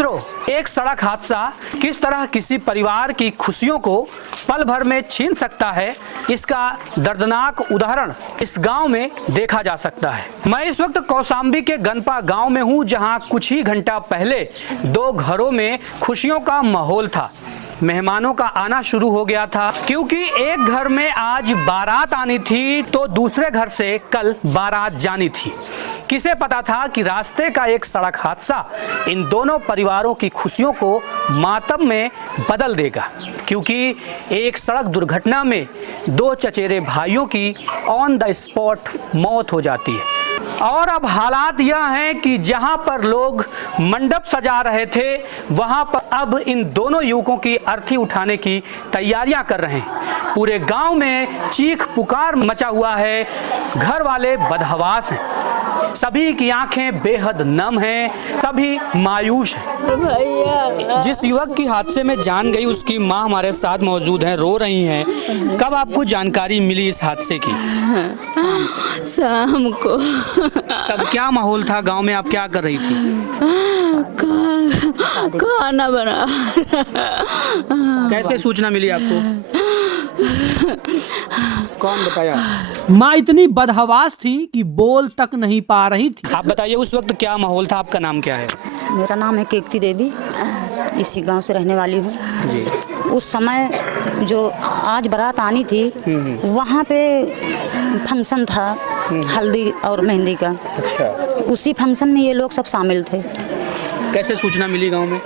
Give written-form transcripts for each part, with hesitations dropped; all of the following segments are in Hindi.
मित्रों, एक सड़क हादसा किस तरह किसी परिवार की खुशियों को पल भर में छीन सकता है, इसका दर्दनाक उदाहरण इस गांव में देखा जा सकता है। मैं इस वक्त कौशाम्बी के गनपा गांव में हूं, जहां कुछ ही घंटा पहले दो घरों में खुशियों का माहौल था। मेहमानों का आना शुरू हो गया था, क्योंकि एक घर में आज बारात आनी थी तो दूसरे घर से कल बारात जानी थी। किसे पता था कि रास्ते का एक सड़क हादसा इन दोनों परिवारों की खुशियों को मातम में बदल देगा, क्योंकि एक सड़क दुर्घटना में दो चचेरे भाइयों की ऑन द स्पॉट मौत हो जाती है। और अब हालात यह हैं कि जहां पर लोग मंडप सजा रहे थे, वहां पर अब इन दोनों युवकों की अर्थी उठाने की तैयारियां कर रहे हैं। पूरे गांव में चीख पुकार मचा हुआ है, घर वाले बदहवास हैं, सभी की आंखें बेहद नम हैं, सभी मायूस हैं। जिस युवक की हादसे में जान गई, उसकी मां हमारे साथ मौजूद हैं, रो रही हैं। कब आपको जानकारी मिली इस हादसे की? शाम को। तब क्या माहौल था गांव में, आप क्या कर रही थी? खाना बना। कैसे सूचना मिली आपको? कौन बताया? माँ इतनी बदहवास थी कि बोल तक नहीं पा रही थी। आप बताइए उस वक्त क्या माहौल था? आपका नाम क्या है? मेरा नाम है केकती देवी, इसी गांव से रहने वाली हूँ। उस समय जो आज बारात आनी थी, वहाँ पे फंक्शन था हल्दी और मेहंदी का। अच्छा। उसी फंक्शन में ये लोग सब शामिल थे। कैसे सूचना मिली गांव में?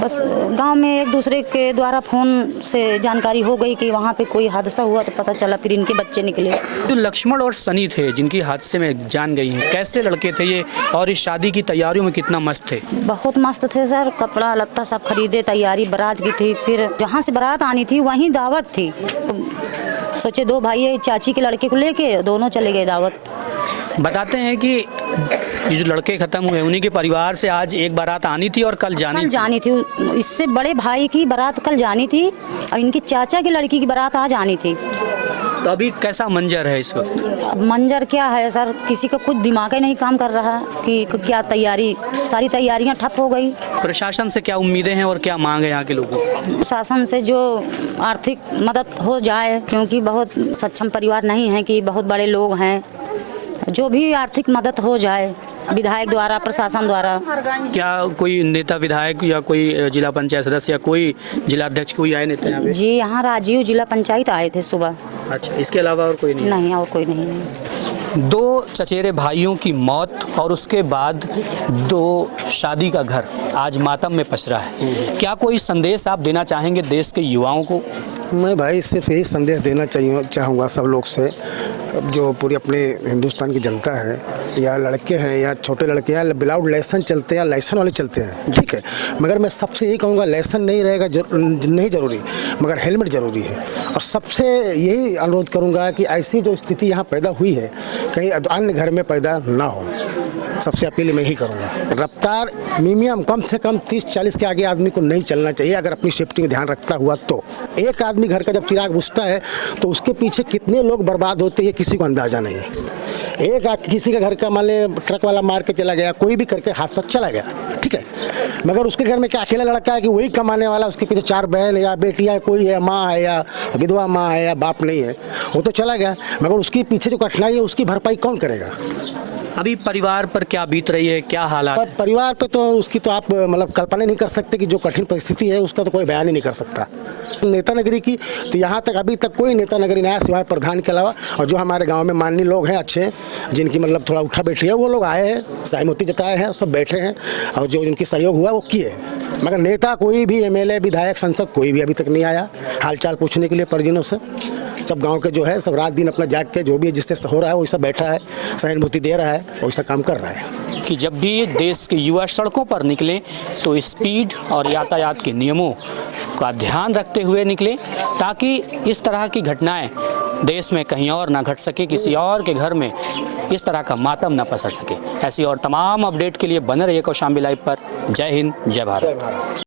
बस गांव में एक दूसरे के द्वारा फ़ोन से जानकारी हो गई कि वहाँ पे कोई हादसा हुआ, तो पता चला, फिर इनके बच्चे निकले। जो लक्ष्मण और सनी थे, जिनकी हादसे में जान गई हैं, कैसे लड़के थे ये और इस शादी की तैयारियों में कितना मस्त थे? बहुत मस्त थे सर, कपड़ा लत्ता सब खरीदे, तैयारी बारात की थी। फिर जहाँ से बारात आनी थी वहीं दावत थी। सोचे दो भाई चाची के लड़के को लेके दोनों चले गए दावत। बताते हैं कि ये जो लड़के खत्म हुए, उन्हीं के परिवार से आज एक बारात आनी थी और कल जानी थी। इससे बड़े भाई की बारात कल जानी थी और इनकी चाचा की लड़की की बारात आज आनी थी। तो अभी कैसा मंजर है इस वक्त? मंजर क्या है सर, किसी का कुछ दिमाग ही नहीं काम कर रहा कि क्या तैयारी, सारी तैयारियां ठप हो गई। प्रशासन से क्या उम्मीदें हैं और क्या मांग है यहाँ के लोगों को? प्रशासन से जो आर्थिक मदद हो जाए, क्योंकि बहुत सक्षम परिवार नहीं है कि बहुत बड़े लोग हैं, जो भी आर्थिक मदद हो जाए विधायक द्वारा, प्रशासन द्वारा। क्या कोई नेता विधायक या कोई जिला पंचायत सदस्य या कोई जिला अध्यक्ष कोई आए नेता यहाँ पे? जी, यहाँ राजीव जिला पंचायत आए थे सुबह। अच्छा, इसके अलावा और कोई नहीं? नहीं, और कोई नहीं। दो चचेरे भाइयों की मौत और उसके बाद दो शादी का घर आज मातम में पसरा है। क्या कोई संदेश आप देना चाहेंगे देश के युवाओं को? मैं भाई सिर्फ यही संदेश देना चाहूँगा सब लोग से, जो पूरी अपने हिंदुस्तान की जनता है, या लड़के हैं या छोटे लड़के हैं, विदाउट लाइसेंस चलते हैं या लाइसेंस वाले चलते हैं, ठीक है, मगर मैं सबसे यही कहूँगा, लाइसेंस नहीं रहेगा नहीं ज़रूरी, मगर हेलमेट ज़रूरी है। और सबसे यही अनुरोध करूँगा कि ऐसी जो स्थिति यहाँ पैदा हुई है, कहीं अन्य घर में पैदा ना हो। सबसे अपील मैं ही करूँगा, रफ्तार मिनिमम कम से कम 30-40 के आगे आदमी को नहीं चलना चाहिए, अगर अपनी सेफ्टी में ध्यान रखता हुआ तो। एक आदमी घर का जब चिराग बुझता है तो उसके पीछे कितने लोग बर्बाद होते हैं किसी को अंदाजा नहीं है। किसी का घर का मान ले ट्रक वाला मार के चला गया, कोई भी करके हादसा चला गया, ठीक है, मगर उसके घर में क्या अकेला लड़का है कि वही कमाने वाला, उसके पीछे 4 बहन या बेटियाँ, कोई है, माँ है या विधवा माँ है या बाप नहीं है, वो तो चला गया, मगर उसके पीछे जो कठिनाई है उसकी भरपाई कौन करेगा? अभी परिवार पर क्या बीत रही है, क्या हालात? परिवार पे तो उसकी तो आप मतलब कल्पना नहीं कर सकते कि जो कठिन परिस्थिति है उसका तो कोई बयान ही नहीं कर सकता। नेता नगरी की तो यहाँ तक अभी तक कोई नेता नगरी नहीं आया सिवाय प्रधान के अलावा, और जो हमारे गांव में माननीय लोग हैं अच्छे, जिनकी मतलब थोड़ा उठा बैठी है, वो लोग आए हैं, सहमति जताए हैं, सब बैठे हैं और जो उनकी सहयोग हुआ वो किए, मगर नेता कोई भी, MLA, विधायक, सांसद कोई भी अभी तक नहीं आया हालचाल पूछने के लिए परिजनों से। सब गांव के जो है सब रात दिन अपना जाग के जो भी जिससे हो रहा है वैसा बैठा है, सहानुभूति दे रहा है, वैसा काम कर रहा है। कि जब भी देश के युवा सड़कों पर निकले तो स्पीड और यातायात के नियमों का ध्यान रखते हुए निकले, ताकि इस तरह की घटनाएं देश में कहीं और ना घट सके, किसी और के घर में इस तरह का मातम ना पसर सके। ऐसी और तमाम अपडेट के लिए बने रहिए कौशाम्बी लाइव पर। जय हिंद, जय भारत।